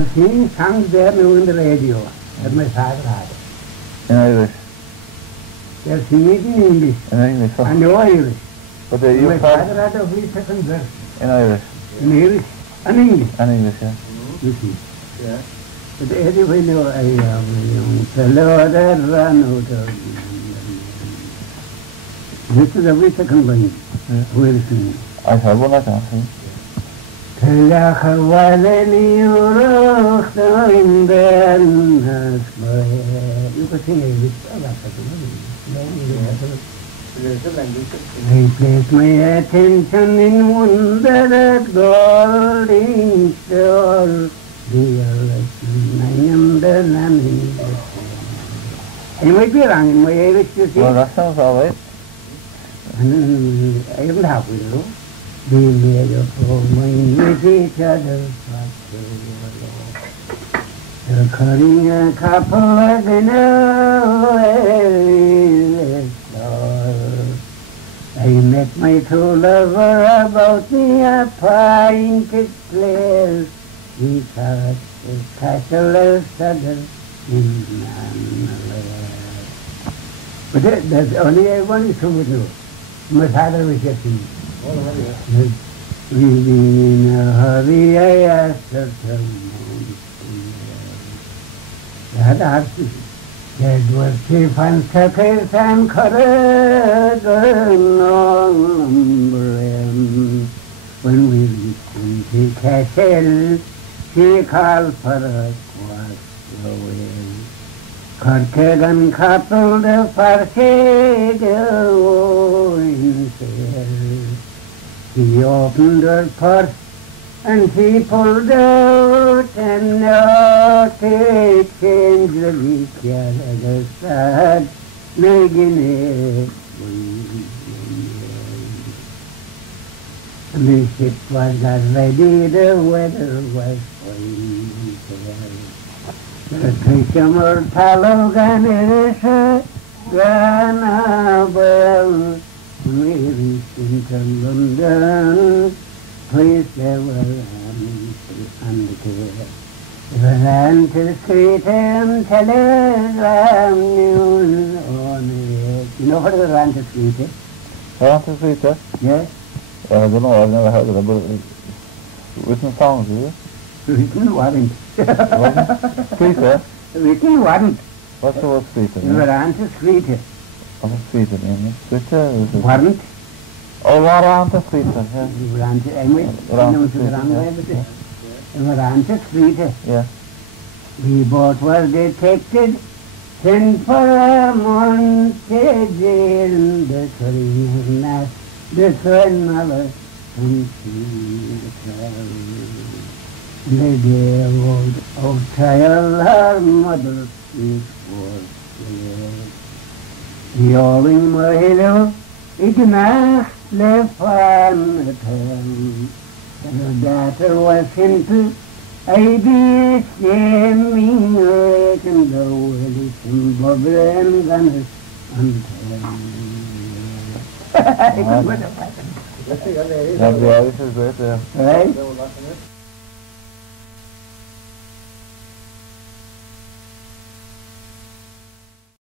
he sang there now in the radio that my father had. In Irish? They're singing it in English. In English? I know Irish. But my father had a wee second verse. In Irish? In Irish. And English. And English, yeah. You see. Yeah. But anyway, no, I young fellow that ran out of... This is a wee second line. Yeah. Where is it? I have one, I can't sing. تلاخ والني ورخت من بين You can sing English. I place my attention in wonder at golden shore. I am the land. I might be wrong in my Irish, you see. Well, that sounds all right. I don't have with you. Be made up for mine with each other. The cutting a couple of I met my true lover about the appointed place. We thought the castle of Southern in Manila. But there's only one is who would know. My father was just in. We've been in a hurry, I asked her to move. That after that was chief and suckers and courage on when we reached the castle, she called for a quart away. Corked coupled for shade in sail. He opened her purse and she pulled out and note to change the week at the start, making it the ship was not ready, the weather was fine. The Christmas Talogan is a Ganabel. We reached into London, place there were undertaker. Ran to the street and telegram news on it. You know what is a ran to the street, eh? Ran to the street, eh? Yes. I don't know, I've never heard of it, but written songs, is it? Written wasn't. Street, eh? Written wasn't. What's the word street, eh? You ran to the street, eh? What's the street, eh? Street, eh? Wasn't. Oh, ran to the street, eh? You ran to, anyway. Ran to the street, You ran to the street, eh? Yeah. We both were detected, sent for a month jail, the Korean the grandmother and she the day old child, her mother is was the owing my hello, it not left on the town. The daughter was into I be shaming reckon the way some bubble and gunners until. That's the Irish is great, yeah. Right?